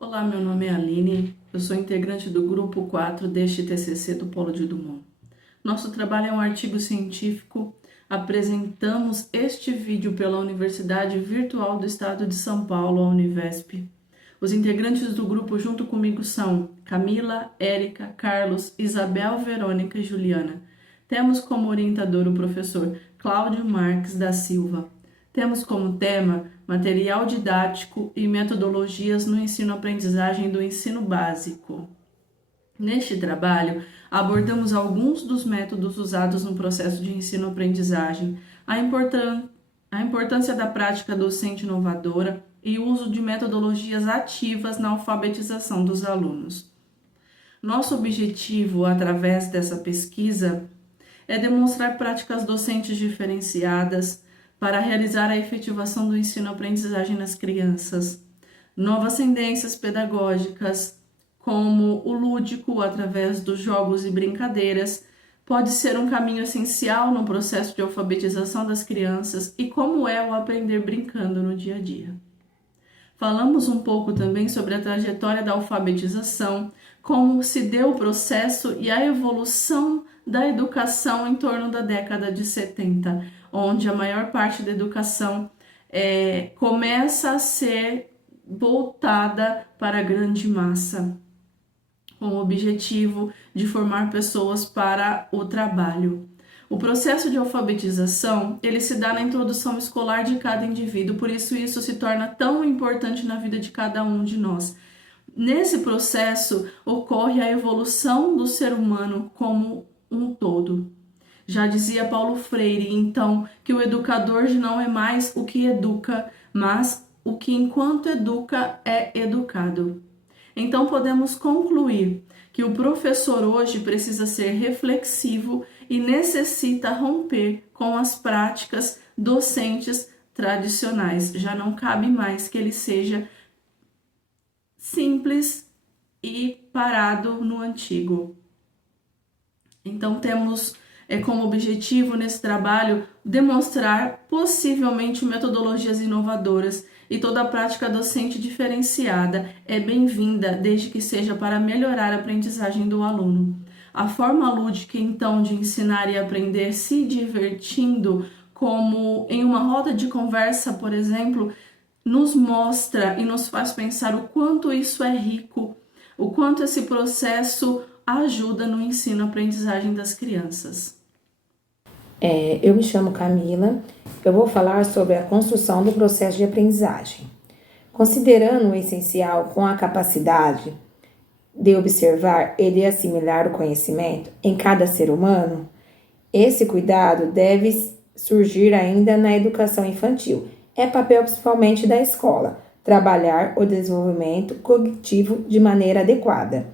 Olá, meu nome é Aline, eu sou integrante do grupo 4 deste TCC do Polo de Dumont. Nosso trabalho é um artigo científico. Apresentamos este vídeo pela Universidade Virtual do Estado de São Paulo, a Univesp. Os integrantes do grupo junto comigo são Camila, Érica, Carlos, Isabel, Verônica e Juliana. Temos como orientador o professor Cláudio Marques da Silva. Temos como tema material didático e metodologias no ensino-aprendizagem do ensino básico. Neste trabalho, abordamos alguns dos métodos usados no processo de ensino-aprendizagem, a importância da prática docente inovadora e o uso de metodologias ativas na alfabetização dos alunos. Nosso objetivo, através dessa pesquisa, é demonstrar práticas docentes diferenciadas para realizar a efetivação do ensino-aprendizagem nas crianças. Novas tendências pedagógicas, como o lúdico através dos jogos e brincadeiras, pode ser um caminho essencial no processo de alfabetização das crianças e como é o aprender brincando no dia a dia. Falamos um pouco também sobre a trajetória da alfabetização, como se deu o processo e a evolução da educação em torno da década de 70, onde a maior parte da educação começa a ser voltada para a grande massa, com o objetivo de formar pessoas para o trabalho. O processo de alfabetização, ele se dá na introdução escolar de cada indivíduo, por isso se torna tão importante na vida de cada um de nós. Nesse processo ocorre a evolução do ser humano como um todo. Já dizia Paulo Freire, então, que o educador não é mais o que educa, mas o que enquanto educa é educado. Então podemos concluir que o professor hoje precisa ser reflexivo e necessita romper com as práticas docentes tradicionais. Já não cabe mais que ele seja simples e parado no antigo. Então temos como objetivo nesse trabalho demonstrar possivelmente metodologias inovadoras e toda a prática docente diferenciada é bem-vinda desde que seja para melhorar a aprendizagem do aluno. A forma lúdica então de ensinar e aprender se divertindo, como em uma roda de conversa, por exemplo, nos mostra e nos faz pensar o quanto isso é rico, o quanto esse processo ajuda no ensino-aprendizagem das crianças. Eu me chamo Camila, eu vou falar sobre a construção do processo de aprendizagem. Considerando o essencial com a capacidade de observar e de assimilar o conhecimento em cada ser humano, esse cuidado deve surgir ainda na educação infantil. É papel principalmente da escola, trabalhar o desenvolvimento cognitivo de maneira adequada.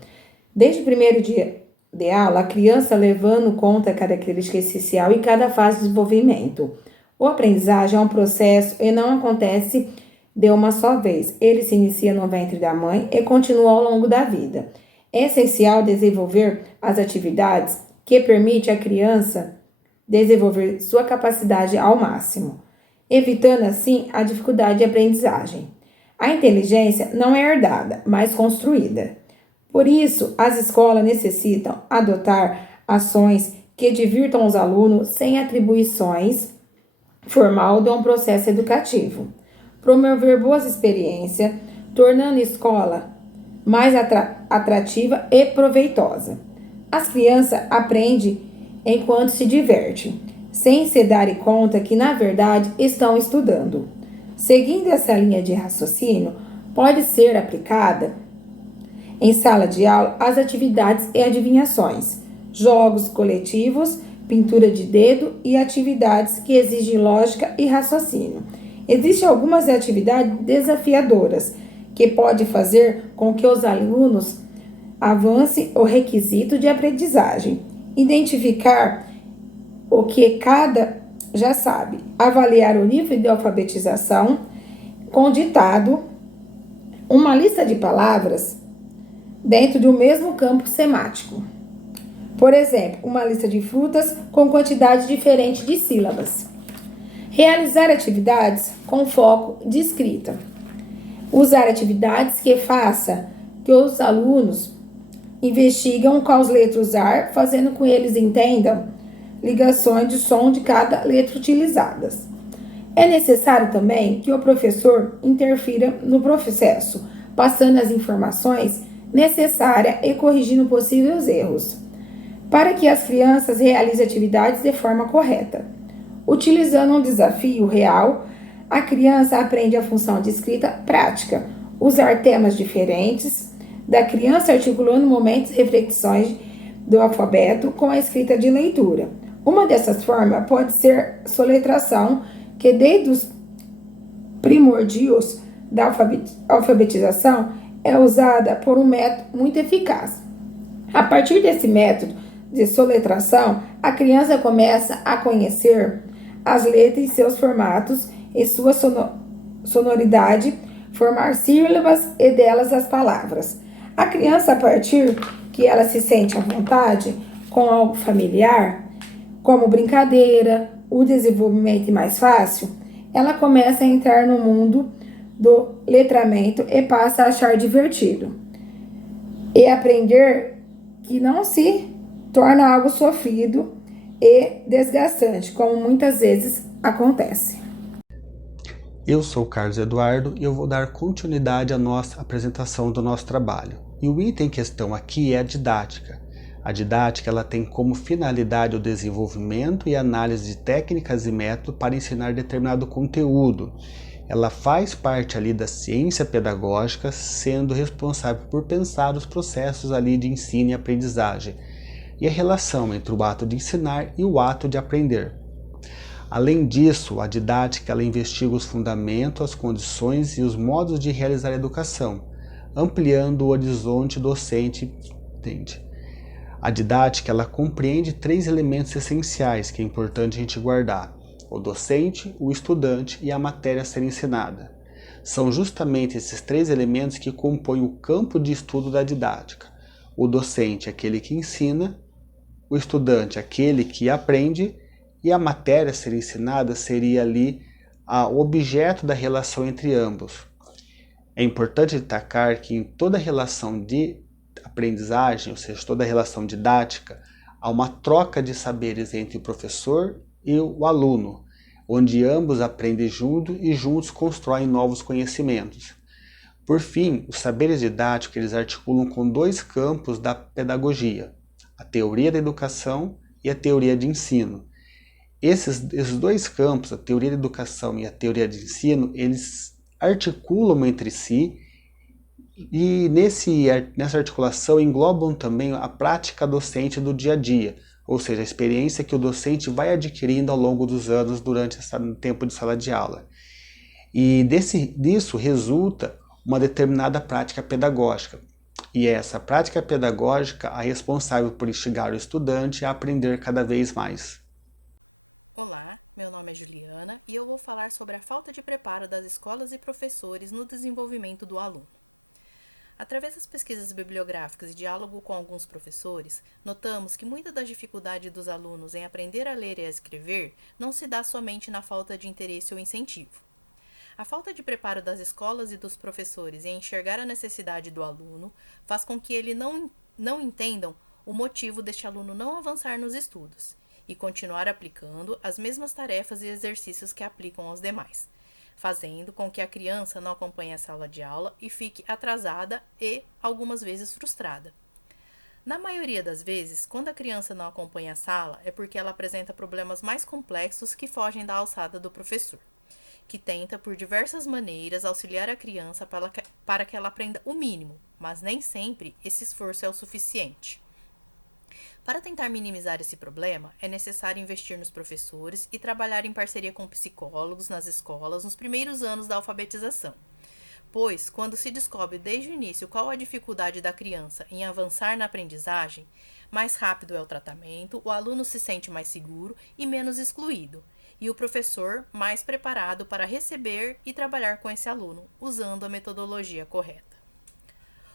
Desde o primeiro dia de aula, a criança levando conta cada característica essencial e cada fase de desenvolvimento. O aprendizagem é um processo e não acontece de uma só vez. Ele se inicia no ventre da mãe e continua ao longo da vida. É essencial desenvolver as atividades que permitem à criança desenvolver sua capacidade ao máximo, evitando assim a dificuldade de aprendizagem. A inteligência não é herdada, mas construída. Por isso, as escolas necessitam adotar ações que divirtam os alunos sem atribuições formal de um processo educativo. Promover boas experiências, tornando a escola mais atrativa e proveitosa. As crianças aprendem enquanto se divertem, sem se darem conta que, na verdade, estão estudando. Seguindo essa linha de raciocínio, pode ser aplicada em sala de aula as atividades e adivinhações, jogos coletivos, pintura de dedo e atividades que exigem lógica e raciocínio. Existem algumas atividades desafiadoras que podem fazer com que os alunos avancem o requisito de aprendizagem. Identificar o que cada já sabe, avaliar o nível de alfabetização com ditado, uma lista de palavras dentro de um mesmo campo semático. Por exemplo, uma lista de frutas com quantidade diferente de sílabas. Realizar atividades com foco de escrita. Usar atividades que façam que os alunos investigam quais letras usar, fazendo com que eles entendam ligações de som de cada letra utilizadas. É necessário também que o professor interfira no processo, passando as informações necessárias e corrigindo possíveis erros, para que as crianças realizem atividades de forma correta. Utilizando um desafio real, a criança aprende a função de escrita prática, usar temas diferentes, da criança articulando momentos e reflexões do alfabeto com a escrita de leitura. Uma dessas formas pode ser soletração, que desde os primórdios da alfabetização é usada por um método muito eficaz. A partir desse método de soletração, a criança começa a conhecer as letras e seus formatos e sua sonoridade, formar sílabas e delas as palavras. A criança, a partir que ela se sente à vontade com algo familiar, como brincadeira, o desenvolvimento mais fácil, ela começa a entrar no mundo do letramento e passa a achar divertido. E aprender que não se torna algo sofrido e desgastante, como muitas vezes acontece. Eu sou o Carlos Eduardo e eu vou dar continuidade à nossa apresentação do nosso trabalho. E o item em questão aqui é a didática. A didática ela tem como finalidade o desenvolvimento e análise de técnicas e métodos para ensinar determinado conteúdo. Ela faz parte ali da ciência pedagógica, sendo responsável por pensar os processos ali de ensino e aprendizagem e a relação entre o ato de ensinar e o ato de aprender. Além disso, a didática ela investiga os fundamentos, as condições e os modos de realizar a educação, ampliando o horizonte docente. A didática ela compreende 3 elementos essenciais que é importante a gente guardar: o docente, o estudante e a matéria a ser ensinada. São justamente esses 3 elementos que compõem o campo de estudo da didática. O docente é aquele que ensina, o estudante é aquele que aprende e a matéria a ser ensinada seria ali o objeto da relação entre ambos. É importante destacar que em toda relação de aprendizagem, ou seja, toda relação didática, há uma troca de saberes entre o professor e o aluno, onde ambos aprendem juntos e juntos constroem novos conhecimentos. Por fim, os saberes didáticos eles articulam com 2 campos da pedagogia: a teoria da educação e a teoria de ensino. Esses 2 campos, a teoria da educação e a teoria de ensino, eles articulam entre si e nessa articulação englobam também a prática docente do dia a dia, ou seja, a experiência que o docente vai adquirindo ao longo dos anos durante esse tempo de sala de aula. E disso resulta uma determinada prática pedagógica. E é essa prática pedagógica a responsável por instigar o estudante a aprender cada vez mais. Olá, meu nome é Juliana e eu vou falar sobre a falta de preparo das escolas e professores no desenvolvimento do aluno. Através das pesquisas bibliográficas e diálogo com alguns professores, notamos que muita da dificuldade dos alunos em aprender a ler e a escrever não se dá somente na falta de interesse ou incentivo. A falta de preparo das escolas e dos professores em enxergar a necessidade do aluno faz com que ele não entendam o motivo deste aluno não avançar nos estudos e continuar aplicando as mesmas tarefas e exercícios que aplicam aos demais, fazendo com que a criança não acompanhe a sala de aula e fique atrasada e, algumas vezes, frustrada. Na maioria das vezes, quando a criança não acompanha a sala, é porque ela apresenta problemas mais complexos que fogem da alçada do professor, que tenta, por diversas maneiras, auxiliar a criança para que ela aprenda o mínimo, mas nem sempre esse esforço é o suficiente. Para tentar minimizar esse problema, é necessário investir nos professores e trabalhar em parceria com psicólogos nas escolas nos primeiros anos da alfabetização. Pois, quando se descobre desde o início qual a dificuldade da criança em avançar na aprendizagem, mais rápido é o tratamento, o aluno se sente mais seguro e menos excluído, e o professor mais preparado para receber e trabalhar com esse aluno, usando a metodologia correta.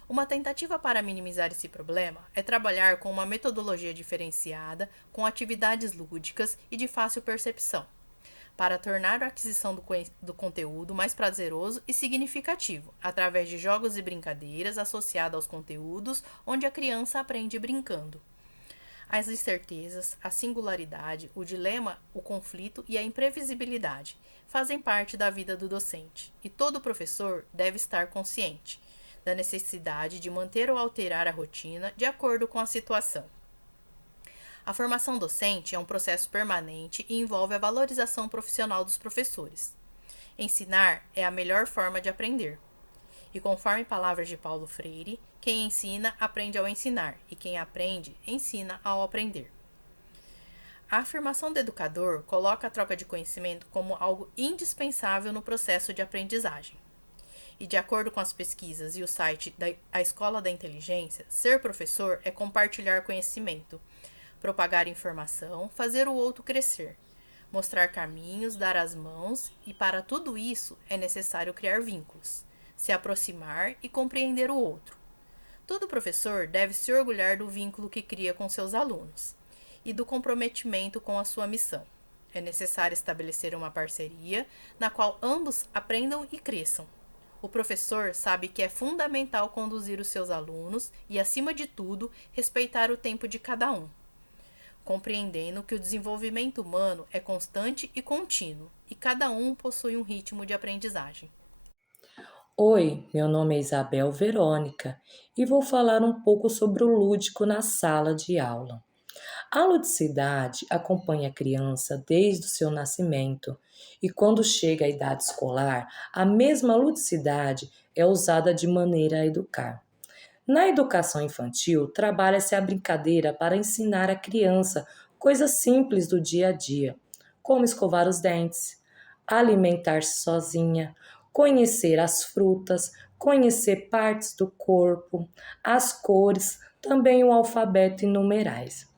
Uma tentativa para minimizar esse problema é trabalhar com uma metodologia diferenciada, com atividades lúdicas e de fácil percepção. para tornar a aquisição do conteúdo mais prazeroso e significativo, através de jogos e brincadeiras associados aos conteúdos onde a criança aprende brincando. As incertezas, a singularidade, o dilema, o conflito e a imprevisibilidade fazem parte da vida do docente, e todo professor deve estar consciente da necessidade de manter ou alterar a rotina de acordo com a situação. A formação docente é um processo permanente e envolve a valorização profissional dos professores. Ensinar é a melhor forma de aprender. E conforme palavras de Paulo Freire, quem ensina, aprende ao ensinar, e quem aprende, ensina ao aprender. A afirmação do educador coloca a troca de conhecimento como algo indispensável no processo de aprendizagem. E de acordo com as pesquisas e o site da Escola da Inteligência, ser professor é compartilhar conhecimento, propagar informação, fazer o outro crescer, mostrar caminhos, dar as mãos, e para tudo isso é necessário criar vínculos, se aproximar e compreender o outro. Todo professor deve se orgulhar do vínculo que cria com seus alunos e do comprometimento com a sua missão. É necessário estabelecer uma parceria na qual ambos aprendam e cresçam. O professor sabe que é fundamental conduzir os seus alunos e, acima de tudo, respeitar o tempo de cada um, compreendendo que o desenvolvimento humano é constante e contínuo, e cada um possui um ritmo de aprendizagem. Oi, meu nome é Isabel Verônica e vou falar um pouco sobre o lúdico na sala de aula. A ludicidade acompanha a criança desde o seu nascimento e quando chega à idade escolar, a mesma ludicidade é usada de maneira a educar. Na educação infantil, trabalha-se a brincadeira para ensinar a criança coisas simples do dia a dia, como escovar os dentes, alimentar-se sozinha, conhecer as frutas, conhecer partes do corpo, as cores, também o alfabeto e numerais.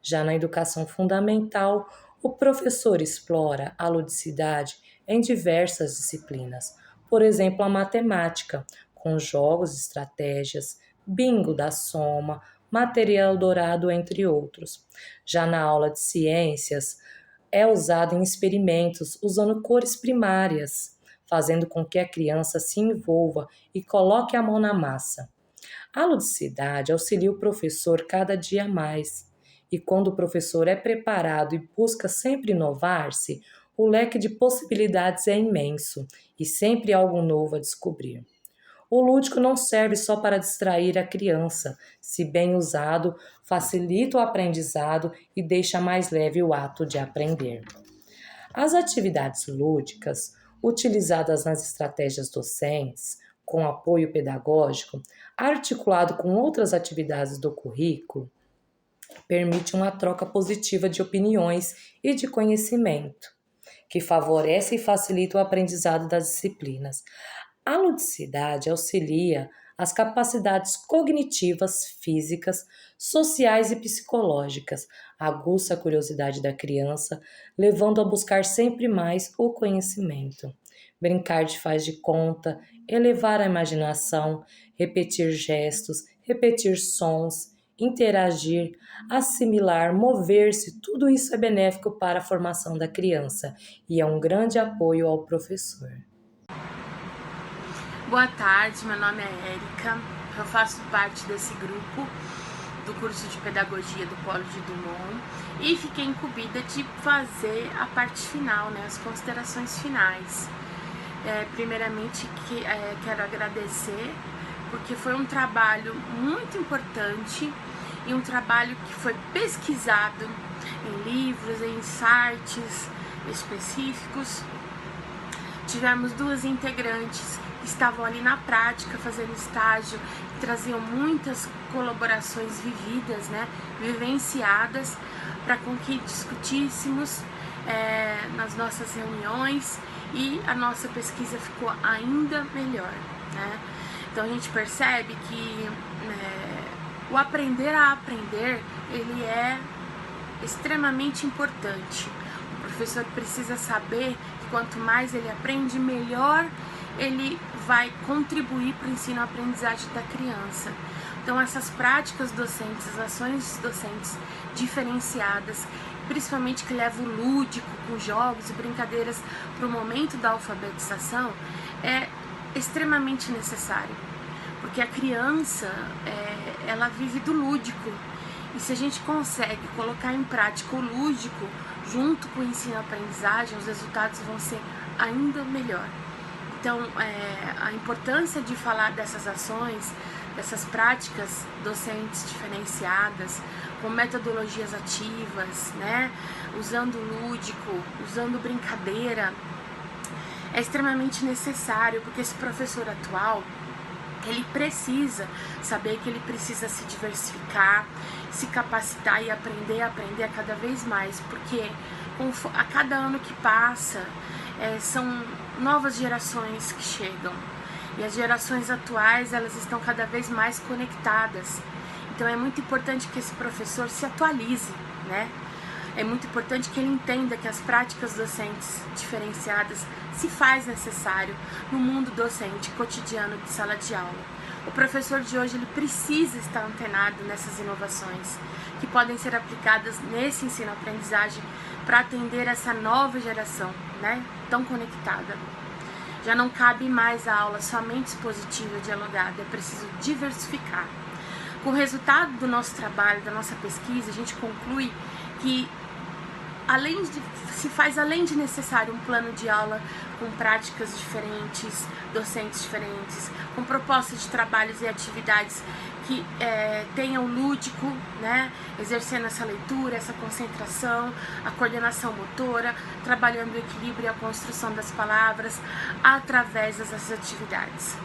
Já na educação fundamental, o professor explora a ludicidade em diversas disciplinas, por exemplo, a matemática, com jogos, estratégias, bingo da soma, material dourado, entre outros. Já na aula de ciências, é usado em experimentos usando cores primárias, fazendo com que a criança se envolva e coloque a mão na massa. A ludicidade auxilia o professor cada dia mais, e quando o professor é preparado e busca sempre inovar-se, o leque de possibilidades é imenso e sempre há algo novo a descobrir. O lúdico não serve só para distrair a criança, se bem usado, facilita o aprendizado e deixa mais leve o ato de aprender. As atividades lúdicas, utilizadas nas estratégias docentes, com apoio pedagógico, articulado com outras atividades do currículo, permite uma troca positiva de opiniões e de conhecimento, que favorece e facilita o aprendizado das disciplinas. A ludicidade auxilia as capacidades cognitivas, físicas, sociais e psicológicas, aguça a curiosidade da criança, levando a buscar sempre mais o conhecimento. Brincar de faz de conta, elevar a imaginação, repetir gestos, repetir sons, interagir, assimilar, mover-se, tudo isso é benéfico para a formação da criança e é um grande apoio ao professor. Boa tarde, meu nome é Érica, eu faço parte desse grupo do curso de Pedagogia do Polo de Dumont e fiquei incumbida de fazer a parte final, as considerações finais. Primeiramente, quero agradecer, porque foi um trabalho muito importante e um trabalho que foi pesquisado em livros, em sites específicos. Tivemos 2 integrantes que estavam ali na prática, fazendo estágio, que traziam muitas colaborações vividas, vivenciadas, para com que discutíssemos nas nossas reuniões e a nossa pesquisa ficou ainda melhor. Então a gente percebe que o aprender a aprender, ele é extremamente importante. O professor precisa saber que quanto mais ele aprende, melhor ele vai contribuir para o ensino-aprendizagem da criança. Então essas práticas docentes, as ações docentes diferenciadas, principalmente que leva o lúdico com jogos e brincadeiras para o momento da alfabetização, é extremamente necessário, porque a criança ela vive do lúdico, e se a gente consegue colocar em prática o lúdico junto com o ensino-aprendizagem, os resultados vão ser ainda melhor. Então, a importância de falar dessas ações, dessas práticas docentes diferenciadas, com metodologias ativas, né, usando lúdico, usando brincadeira, é extremamente necessário, porque esse professor atual, ele precisa saber que ele precisa se diversificar, se capacitar e aprender a cada vez mais, porque a cada ano que passa, são novas gerações que chegam, e as gerações atuais, elas estão cada vez mais conectadas. Então é muito importante que esse professor se atualize, né? É muito importante que ele entenda que as práticas docentes diferenciadas se faz necessário no mundo docente cotidiano de sala de aula. O professor de hoje, ele precisa estar antenado nessas inovações que podem ser aplicadas nesse ensino-aprendizagem para atender essa nova geração, né, tão conectada. Já não cabe mais a aula somente expositiva e dialogada, é preciso diversificar. Com o resultado do nosso trabalho, da nossa pesquisa, a gente conclui que se faz além de necessário um plano de aula com práticas diferentes, docentes diferentes, com propostas de trabalhos e atividades que tenham lúdico, né, exercendo essa leitura, essa concentração, a coordenação motora, trabalhando o equilíbrio e a construção das palavras através dessas atividades.